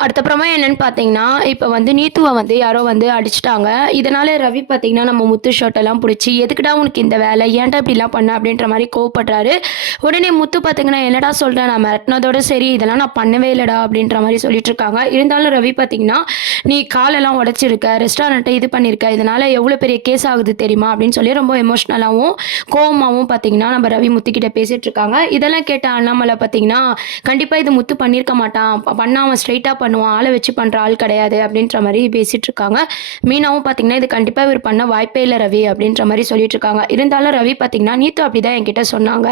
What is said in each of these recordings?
அடுத்தப்புறமா என்னன்னு பார்த்தீங்கன்னா, இப்ப வந்து நீத்துவ வந்து யாரோ வந்து அடிச்சுட்டாங்க. இதனால ரவி பார்த்தீங்கன்னா, நம்ம முத்து ஷர்ட்டெல்லாம் புடிச்சு, "எதுக்குடா உனக்கு இந்த வேலை? ஏன்டா இப்படிலாம் பண்ண?" அப்படின்ற மாரி கோவப்படுறாரு. உடனே முத்து பார்த்தீங்கன்னா, "என்னடா சொல்ற? நான் மிரட்டுனதோட சரி. இதெல்லாம் நான் பண்ணவே இல்லடா." அப்படின்ற மாரி சொல்லிட்டு இருக்காங்க. இருந்தாலும் ரவி பார்த்தீங்கன்னா, "நீ காலெல்லாம் உடைச்சிருக்க, ரெஸ்டாரண்ட்ட இது பண்ணியிருக்க. இதனால எவ்வளோ பெரிய கேஸ் ஆகுது தெரியுமா?" அப்படின்னு சொல்லி ரொம்ப எமோஷனலாவும், கோவமாவும் பார்த்தீங்கன்னா, நம்ம ரவி முத்துக்கிட்ட பேசிட்டு இருக்காங்க. இதெல்லாம் கேட்ட அண்ணாமலை பார்த்தீங்கன்னா, "கண்டிப்பா இது முத்து பண்ணியிருக்க மாட்டான். பண்ணா அவன் ஸ்ட்ரெயிட்டா பண்ணுவான். ஆள வச்சு பண்ற ஆள் கிடையாது." அப்படின்ற மாரி பேசிட்டு இருக்காங்க. மீனாவும் பார்த்தீங்கன்னா, "இது கண்டிப்பா இவர் பண்ண வாய்ப்பே இல்ல ரவி." அப்படின்ற மாரி சொல்லிட்டு இருக்காங்க. இருந்தாலும் ரவி பார்த்தீங்கன்னா, "நீத்து அப்படிதான் என்கிட்ட சொன்னாங்க."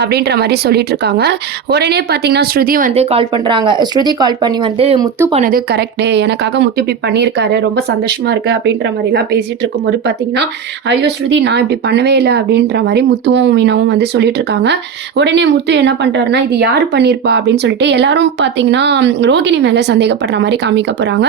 அப்படின்ற மாரி சொல்லிட்டு இருக்காங்க. உடனே பார்த்தீங்கன்னா, ஸ்ருதி வந்து கால் பண்றாங்க. ஸ்ருதி கால் பண்ணி வந்து, "முத்து பண்ணது கரெக்ட்டு. எனக்காக முத்து இப்படி பண்ணியிருக்காரு. ரொம்ப சந்தோஷமா இருக்கு." அப்படின்ற மாரிலாம் பேசிட்டு இருக்கும்போது பார்த்தீங்கன்னா, "ஐயோ! ஸ்ருதி நான் இப்படி பண்ணவே இல்ல." அப்படின்ற மாரி முத்துவும், மீனாவும் வந்து சொல்லிட்டு இருக்காங்க. உடனே முத்து என்ன பண்றாருன்னா, "இது யாரு பண்ணியிருப்பா?" அப்படின்னு சொல்லிட்டு எல்லாரும் பார்த்தீங்கன்னா, ரோகிணி மேல சந்தேகப்படுற மாரி காமிக்க போறாங்க.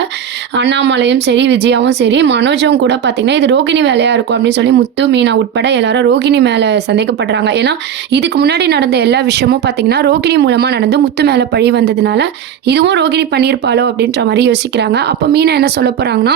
அண்ணாமலையும் சரி, விஜயாவும் சரி, மனோஜும் கூட பார்த்தீங்கன்னா, "இது ரோகிணி வேலையா இருக்கும்." அப்படின்னு சொல்லி முத்து, மீனா உட்பட எல்லாரும் ரோகிணி மேல சந்தேகப்படுறாங்க. ஏன்னா, இதுக்கு முன்னாடி நடந்த எல்லா விஷயமும் பார்த்தீங்கன்னா, ரோகிணி மூலமா நடந்து முத்து மேல பழி வந்ததுனால, இதுவும் ரோகிணி பண்ணியிருப்பாளோ அப்படின்ற மாரி யோசிக்கிறாங்க. அப்ப மீனா என்ன சொல்லப் போறாங்கன்னா,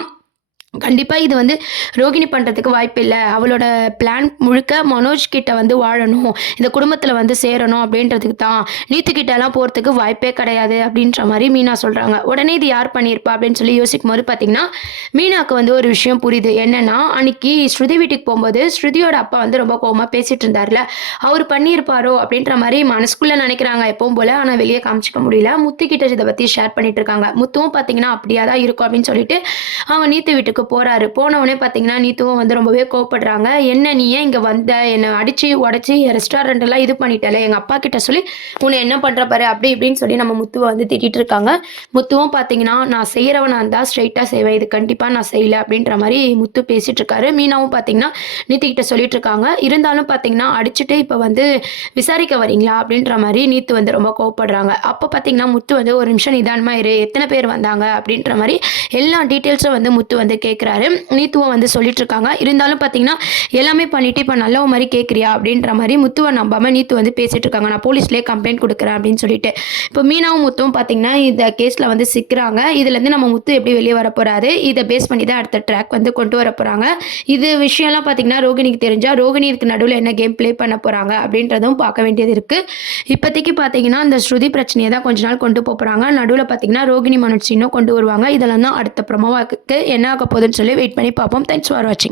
கண்டிப்பா இது வந்து ரோகிணி பண்றதுக்கு வாய்ப்பில்ல. அவளோட பிளான் முழுக்க மனோஜ் கிட்ட வந்து வாழணும். இந்த குடும்பத்தில வந்து சேரணும் அப்படின்றதுக்கு தான். நீத்து கிட்டலாம் போறதுக்கு வாய்ப்பே கிடையாது அப்படின்ற மாரி மீனா சொல்றாங்க. உடனே இது யார் பண்ணியிருப்பா அப்படின்னு சொல்லி யோசிக்கும்போது பார்த்தீங்கன்னா, மீனாக்கு வந்து ஒரு விஷயம் புரியுது. என்னன்னா, அன்னைக்கு ஸ்ருதி வீட்டுக்கு போம்போது, ஸ்ருதியோட அப்பா வந்து ரொம்ப கோவமா பேசிட்டு இருந்தார்ல. அவரு பண்ணியிருப்பாரோ அப்படின்ற மாரி மனசுக்குள்ள நினைக்கிறாங்க எப்பவும் போல. ஆனா வெளிய காமிச்சுக்க முடியல. முத்து கிட்ட இத பத்தி ஷேர் பண்ணிட்டு இருக்காங்க. முத்துவும் பார்த்தீங்கன்னா, அப்படியா தான் இருக்கும் அப்படின்னு சொல்லிட்டு அவங்க நீத்து வீட்டுக்கு போறாரு. போன உடனே பார்த்தீங்கன்னா, நீத்துவும் வந்து ரொம்பவே கோவப்படுறாங்க. "என்ன நீ ஏன் இங்க வந்த? என்ன அடிச்சு, உடைச்சு என் ரெஸ்டாரண்ட் எல்லாம் இது பண்ணிட்டல்ல. எங்க அப்பா கிட்ட சொல்லி உன்ன என்ன பண்ற பாரு." அப்படி இப்படின்னு சொல்லி நம்ம முத்துவ வந்து திட்டிட்டு இருக்காங்க. முத்துவும் பார்த்தீங்கன்னா, "நான் செய்றவனா இருந்தா ஸ்ட்ரெயிட்டா செய்வேன். இது கண்டிப்பா நான் செய்யல." அப்படின்ற மாரி முத்து பேசிட்டு இருக்காரு. மீனாவும் பார்த்தீங்கன்னா, நீத்து கிட்ட சொல்லிட்டு இருக்காங்க. இருந்தாலும் பார்த்தீங்கன்னா, அடிச்சுட்டு இப்ப வந்து விசாரிக்க வரீங்களா? அப்படின்ற மாரி நீத்து வந்து ரொம்ப கோவப்படுறாங்க. அப்ப பார்த்தீங்கன்னா, முத்து வந்து "ஒரு நிமிஷம் நிதானமா இரு. எத்தன பேர் வந்தாங்க?" அப்படின்ற மாரி எல்லா டீட்டெயில்ஸும் வந்து முத்து வந்து கேட்குறாரு. நீத்துவும் வந்து சொல்லிட்டு இருக்காங்க. இருந்தாலும் பார்த்தீங்கன்னா, "எல்லாமே பண்ணிட்டு இப்ப நல்லவ மாரி கேட்குறியா?" அப்படின்ற மாரி முத்துவ நம்பாம நீத்து வந்து பேசிட்டு இருக்காங்க. "நான் போலீஸ்லயே கம்ப்ளைண்ட் குடுக்குறேன்." அப்படின்னு சொல்லிட்டு. இப்போ மீனாவும் முத்துவும் பார்த்தீங்கன்னா, இந்த கேஸ்ல வந்து சிக்குறாங்க. இதுலேருந்து நம்ம முத்து எப்படி வெளிய வரப்போறாரு? இத பேஸ் பண்ணி தான் அடுத்த ட்ராக் வந்து கொண்டு வரப்போறாங்க. இது விஷயம்லாம் பார்த்தீங்கன்னா, ரோகிணிக்கு தெரிஞ்சா, ரோகிணி இதுக்கு நடுவுல என்ன கேம் ப்ளே பண்ண போறாங்க அப்படின்றதும் பார்க்க வேண்டியது இருக்கு. இப்போதைக்கு பார்த்தீங்கன்னா, இந்த ஸ்ருதி பிரச்சனைய தான் கொஞ்ச நாள் கொண்டு போப்போறாங்க. நடுவுல பார்த்தீங்கன்னா, ரோகிணி, மனோஜ் சீனும் கொண்டு வருவாங்க. இதெல்லாம் தான் அடுத்த ப்ரோமோவா இருக்கு. என்ன ஆக போகுதுன்னு சொல்லி வெயிட் பண்ணி பார்ப்போம். தேங்க்ஸ் ஃபார் வாட்சிங்.